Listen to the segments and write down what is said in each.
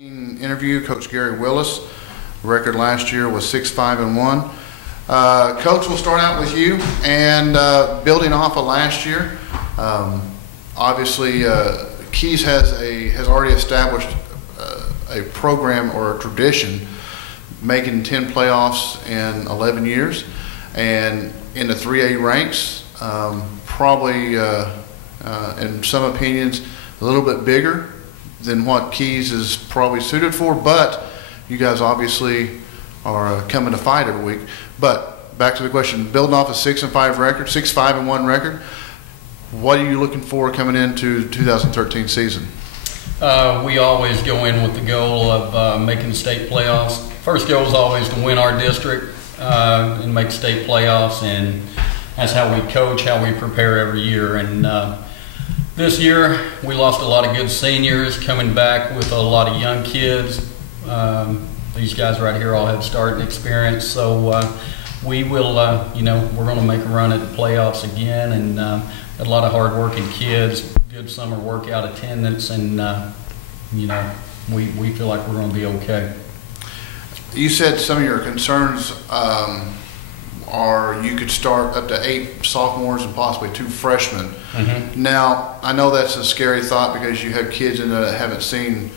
Interview Coach Gary Willis. Record last year was 6-5-1. Coach, we'll start out with you and building off of last year. Obviously, Keys has already established a program or a tradition, making 10 playoffs in 11 years, and in the 3A ranks, probably in some opinions a little bit bigger than what Keys is probably suited for, but you guys obviously are coming to fight every week. But back to the question, building off a 6-5 record, 6-5-1 record, what are you looking for coming into the 2013 season? We always go in with the goal of making state playoffs. First goal is always to win our district and make state playoffs, and that's how we coach, how we prepare every year. And this year we lost a lot of good seniors coming back with a lot of young kids. These guys right here all have starting experience, so we will, we're going to make a run at the playoffs again, and got a lot of hard-working kids, good summer workout attendance, and we feel like we're going to be okay. You said some of your concerns are you could start up to 8 sophomores and possibly 2 freshmen. Mm-hmm. Now, I know that's a scary thought because you have kids in there that haven't seen,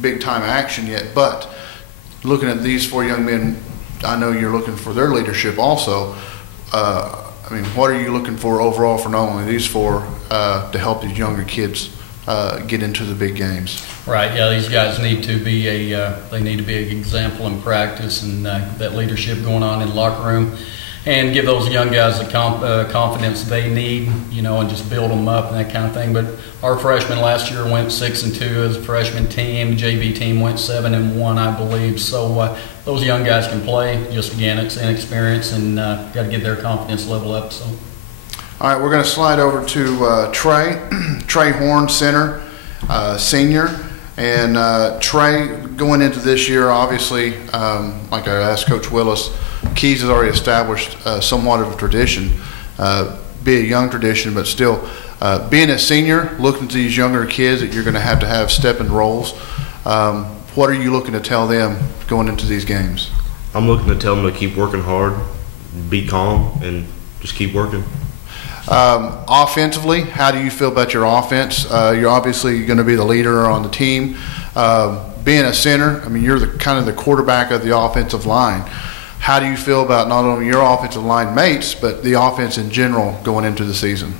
big-time action yet. But looking at these 4 young men, I know you're looking for their leadership also. What are you looking for overall for not only these 4 to help these younger kids get into the big games? Right. Yeah, these guys need to be they need to be an example in practice, and that leadership going on in the locker room, and give those young guys the confidence they need, and just build them up and that kind of thing. But our freshmen last year went 6-2 as a freshman team. The JV team went 7-1, I believe. So those young guys can play. Just again, it's inexperience, and got to get their confidence level up. So. All right, we're going to slide over to Trey Horn, center, senior. And Trey, going into this year, obviously, like I asked Coach Willis, Keys has already established somewhat of a tradition, be a young tradition, but still being a senior, looking to these younger kids that you're going to have stepping roles. What are you looking to tell them going into these games? I'm looking to tell them to keep working hard, be calm, and just keep working. Offensively, how do you feel about your offense? You're obviously going to be the leader on the team. Being a center, you're the quarterback of the offensive line. How do you feel about not only your offensive line mates, but the offense in general going into the season?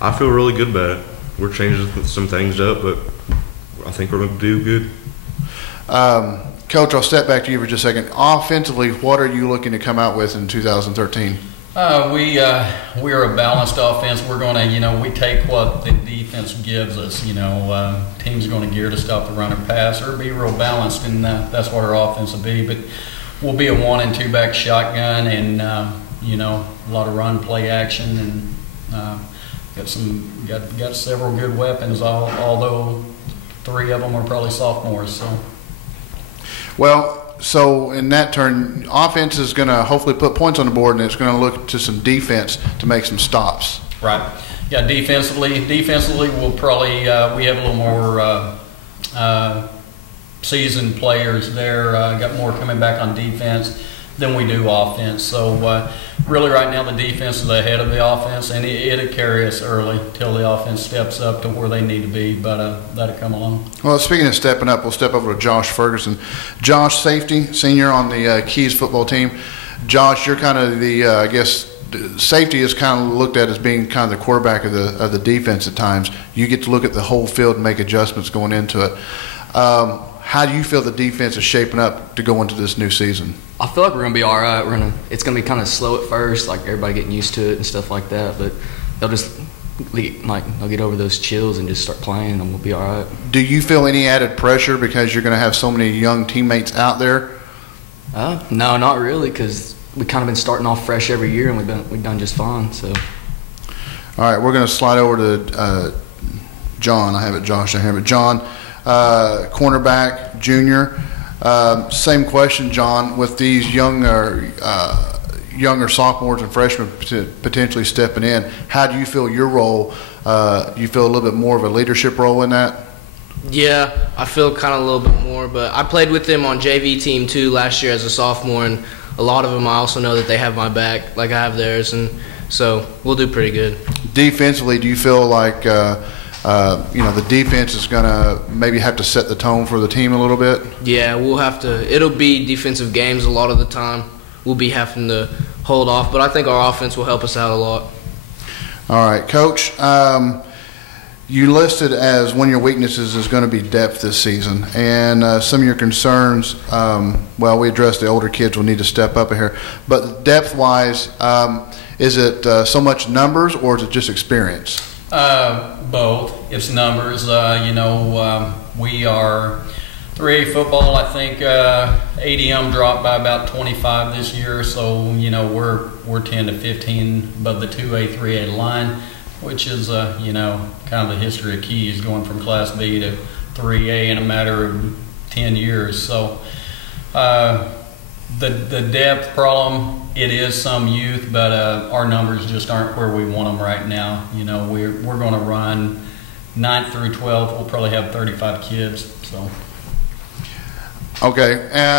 I feel really good about it. We're changing some things up, but I think we're going to do good. Coach, I'll step back to you for just a second. Offensively, what are you looking to come out with in 2013? We are a balanced offense. We're going to, we take what the defense gives us. Teams are going to gear to stop the run or pass, or be real balanced, and that's what our offense will be. But we'll be a 1- and 2-back shotgun, and a lot of run play action, and got several good weapons. Although 3 of them are probably sophomores. So in that turn, offense is going to hopefully put points on the board, and it's going to look to some defense to make some stops. Right. Yeah, defensively we'll probably we have a little more seasoned players there. Got more coming back on defense than we do offense. So really right now the defense is ahead of the offense, and it'll carry us early till the offense steps up to where they need to be, but that'll come along. Well, speaking of stepping up, we'll step over to Josh Ferguson. Josh, safety, senior on the Keys football team. Josh, you're kind of the, safety is kind of looked at as being kind of the quarterback of the defense at times. You get to look at the whole field and make adjustments going into it. How do you feel the defense is shaping up to go into this new season? I feel like we're going to be all right. It's going to be kind of slow at first, like everybody getting used to it and stuff like that. But they'll get over those chills and just start playing, and we'll be all right. Do you feel any added pressure because you're going to have so many young teammates out there? No, not really, because we kind of been starting off fresh every year, and we've done just fine. So. All right, we're going to slide over to John. I have it, Josh. I have it, John. Cornerback, junior. Same question, John. With these younger sophomores and freshmen potentially stepping in, how do you feel your role? You feel a little bit more of a leadership role in that? Yeah, I feel kind of a little bit more, but I played with them on JV team too last year as a sophomore, and a lot of them I also know that they have my back like I have theirs, and so we'll do pretty good. Defensively, do you feel like the defense is going to maybe have to set the tone for the team a little bit? Yeah, we'll have to. It'll be defensive games a lot of the time. We'll be having to hold off, but I think our offense will help us out a lot. All right, Coach. You listed as one of your weaknesses is going to be depth this season, and some of your concerns. We addressed the older kids will need to step up here, but depth-wise, is it so much numbers or is it just experience? Both. It's numbers. We are 3A football. I think ADM dropped by about 25 this year, so we're 10 to 15 above the 2A 3A line, which is kind of the history of Keys going from Class B to 3A in a matter of 10 years. So the depth problem, it is some youth, but our numbers just aren't where we want them right now. We're going to run 9th through 12th. We'll probably have 35 kids. So. Okay,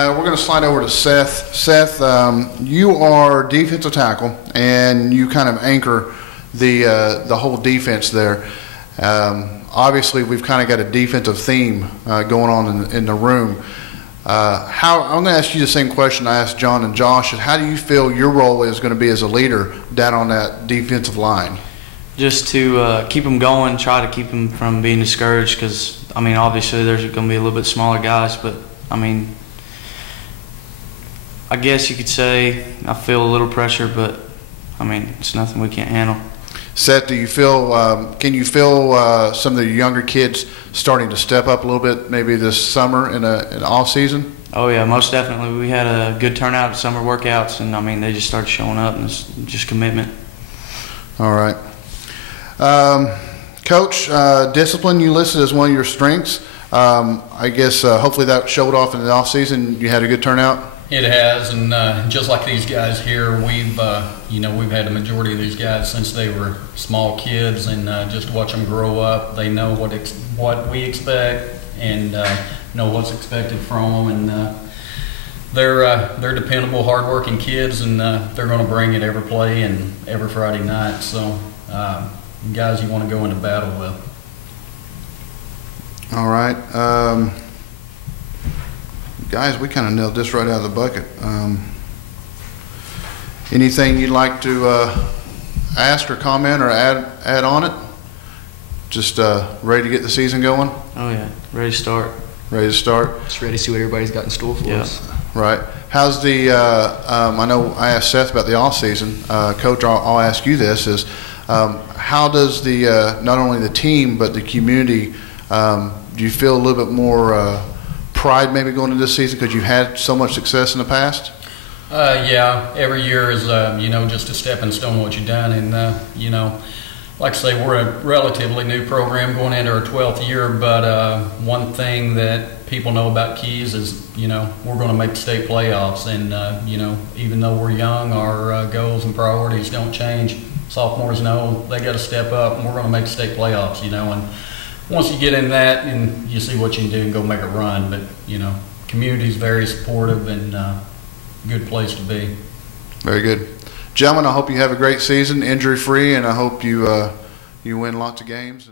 we're going to slide over to Seth. Seth, you are defensive tackle, and you kind of anchor the whole defense there. Obviously, we've kind of got a defensive theme going on in the room. I'm going to ask you the same question I asked John and Josh. How do you feel your role is going to be as a leader down on that defensive line? Just to keep them going, try to keep them from being discouraged, because, obviously there's going to be a little bit smaller guys, but, I guess you could say I feel a little pressure, but, it's nothing we can't handle. Seth, do you feel? Can you feel some of the younger kids starting to step up a little bit, maybe this summer in off season? Oh yeah, most definitely. We had a good turnout at summer workouts, and they just started showing up, and it's just commitment. All right, Coach. Discipline you listed as one of your strengths. I guess hopefully that showed off in the off season. You had a good turnout. It has, and just like these guys here, we've had the majority of these guys since they were small kids, and just watch them grow up. They know what we expect, and know what's expected from them, and they're dependable, hardworking kids, and they're going to bring it every play and every Friday night. So, guys, you want to go into battle with. All right. Guys, we kind of nailed this right out of the bucket. Anything you'd like to ask or comment or add on it? Just ready to get the season going? Oh, yeah. Ready to start. Ready to start? Just ready to see what everybody's got in store for us. Right. How's the I know I asked Seth about the off season. Coach, I'll ask you this, is how does the not only the team but the community, do you feel a little bit more pride maybe going into this season because you've had so much success in the past? Yeah, every year is just a stepping stone what you've done, and like I say, we're a relatively new program going into our 12th year, but one thing that people know about Keys is we're going to make the state playoffs, and even though we're young, our goals and priorities don't change. Sophomores know they got to step up, and we're going to make the state playoffs, and once you get in that, and you see what you can do and go make a run. But community is very supportive, and good place to be. Very good, gentlemen. I hope you have a great season, injury free, and I hope you win lots of games.